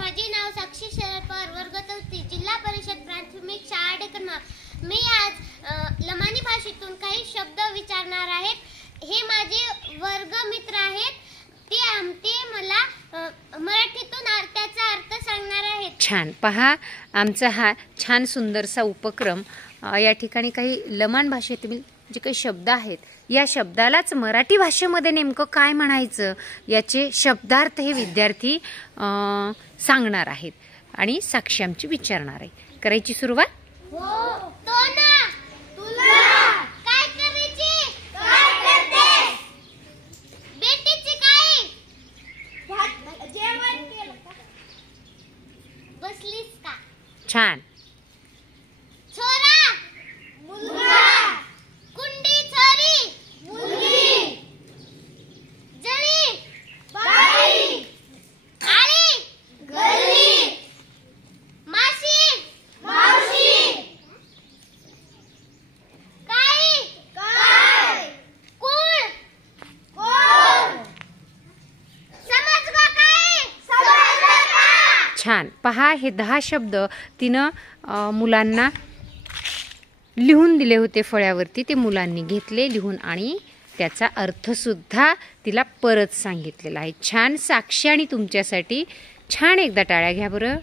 माझे नाव साक्षी शरद पवार, वर्ग 4, जिल्हा परिषद प्राथमिक शाळा डेक्कन. मी आज लमानी भाषेतून काही शब्द विचारणार आहेत. हे माझे वर्ग मित्र आहेत. ते मला मराठीतून त्याचा अर्थ सांगणार आहेत. छान. पहा, आमचा हा छान सुंदरसा उपक्रम. या ठिकाणी काही लमाण भाषेतील जे काही शब्द आहेत, या शब्दालाच मराठी भाषेमध्ये नेमकं काय म्हणायचं याचे शब्दार्थ हे विद्यार्थी सांगणार आहेत आणि साक्षी आमची विचारणार आहे. करायची सुरुवात? छान. छोरा, मुलगा. कुंडी, छोरी, मुलगी. जळी, बाई. आळी, गल्ली. माशी, मावशी. काळी, काय. कुळ, कोण. समजलं काय? समजलं का? छान. पहा, हे 10 शब्द तिनं मुलांना लिहून दिले होते फळ्यावरती. ते मुलांनी घेतले लिहून आणि त्याचा अर्थसुद्धा तिला परत सांगितलेला आहे. छान. साक्षी आणि तुमच्यासाठी छान एकदा टाळ्या घ्या बरं.